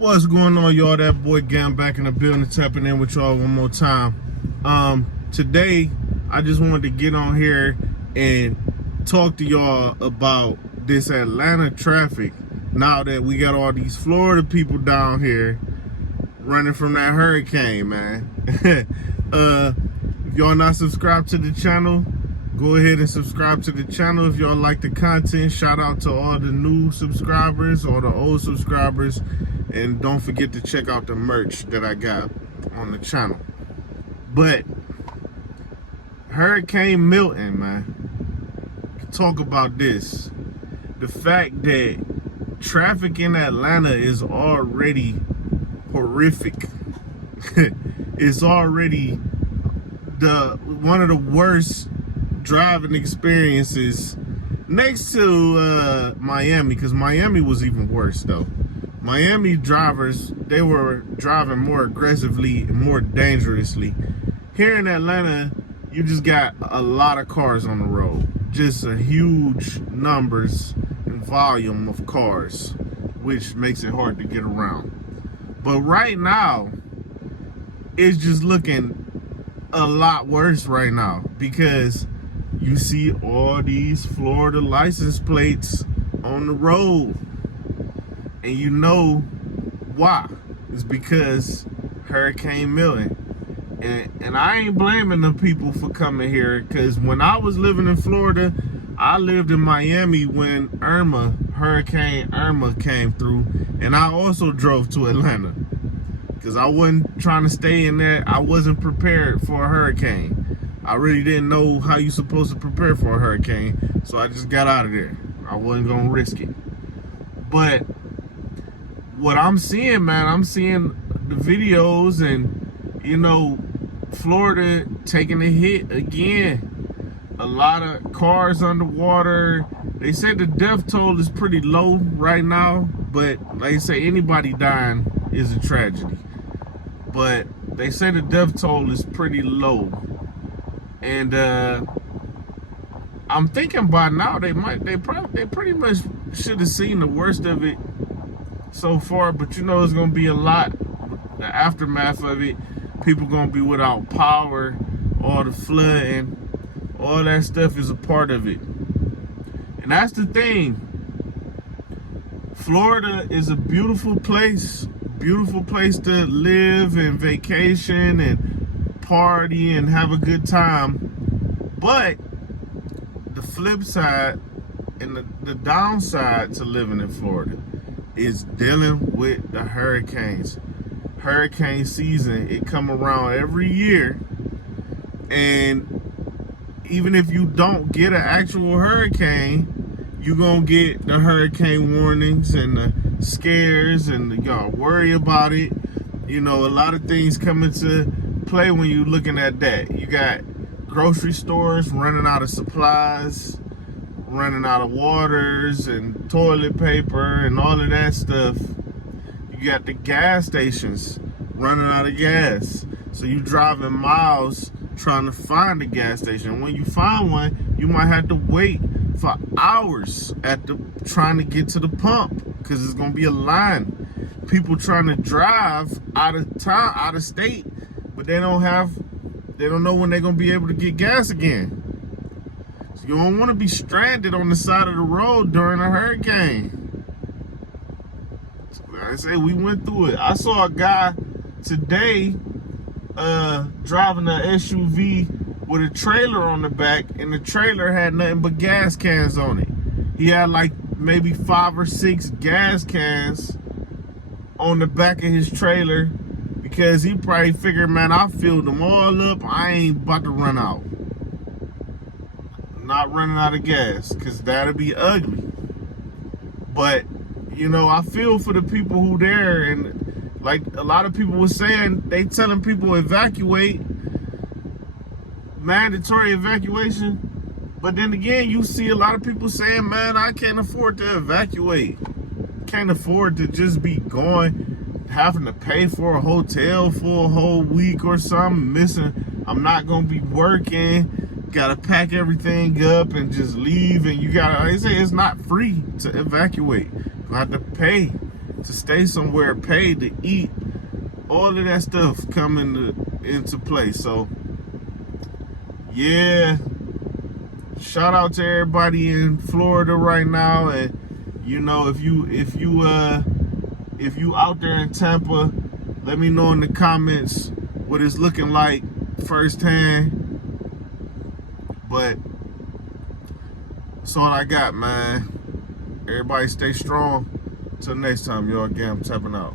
What's going on, y'all? That boy Gam back in the building, tapping in with y'all one more time. Today, I just wanted to get on here and talk to y'all about this Atlanta traffic. Now that we got all these Florida people down here running from that hurricane, man. If y'all not subscribed to the channel, go ahead and subscribe to the channel. If y'all like the content, shout out to all the new subscribers or the old subscribers. And don't forget to check out the merch that I got on the channel. But Hurricane Milton, man, talk about this. The fact that traffic in Atlanta is already horrific. It's already one of the worst driving experiences next to Miami, because Miami was even worse though. Miami drivers, they were driving more aggressively and more dangerously. Here in Atlanta, you just got a lot of cars on the road. Just a huge numbers and volume of cars, which makes it hard to get around. But right now, it's just looking a lot worse right now because you see all these Florida license plates on the road. And you know why. It's because Hurricane Milton. And I ain't blaming the people for coming here, because when I was living in Florida, I lived in Miami when Hurricane Irma came through, and I also drove to Atlanta because I wasn't trying to stay in there. I wasn't prepared for a hurricane. I really didn't know how you're supposed to prepare for a hurricane, so I just got out of there. I wasn't gonna risk it. But what I'm seeing, man, I'm seeing the videos and, you know, Florida taking a hit again. A lot of cars underwater. They said the death toll is pretty low right now, but like I say, anybody dying is a tragedy. But they say the death toll is pretty low. And I'm thinking by now they pretty much should have seen the worst of it so far, but you know it's gonna be a lot. The aftermath of it, people gonna be without power, all the flooding, all that stuff is a part of it. And that's the thing. Florida is a beautiful place to live and vacation and party and have a good time. But the flip side and the downside to living in Florida is dealing with the hurricanes. Hurricane season, it come around every year, and even if you don't get an actual hurricane, you're gonna get the hurricane warnings and the scares, and y'all worry about it. You know, a lot of things come into play when you're looking at that. You got grocery stores running out of supplies, running out of waters and toilet paper and all of that stuff. You got the gas stations running out of gas. So you driving miles trying to find a gas station. When you find one, you might have to wait for hours trying to get to the pump, because it's gonna be a line. People trying to drive out of town, out of state, but they don't know when they're gonna be able to get gas again. You don't want to be stranded on the side of the road during a hurricane. So like I say, we went through it. I saw a guy today driving an SUV with a trailer on the back, and the trailer had nothing but gas cans on it. He had like maybe 5 or 6 gas cans on the back of his trailer, because he probably figured, man, I filled them all up. I ain't about to run out. Not running out of gas, because that'll be ugly. But you know, I feel for the people who there, and like a lot of people were saying, they telling people evacuate, mandatory evacuation. But then again, you see a lot of people saying, man, I can't afford to evacuate, can't afford to just be going, having to pay for a hotel for a whole week or something, missing, I'm not gonna be working, gotta pack everything up and just leave. And you gotta, like I say, it's not free to evacuate. You have to pay to stay somewhere, pay to eat, all of that stuff come into play. So yeah, shout out to everybody in Florida right now. And you know, if you out there in Tampa, let me know in the comments what it's looking like firsthand. But that's all I got, man. Everybody stay strong. Till next time, y'all. Again, I'm tapping out.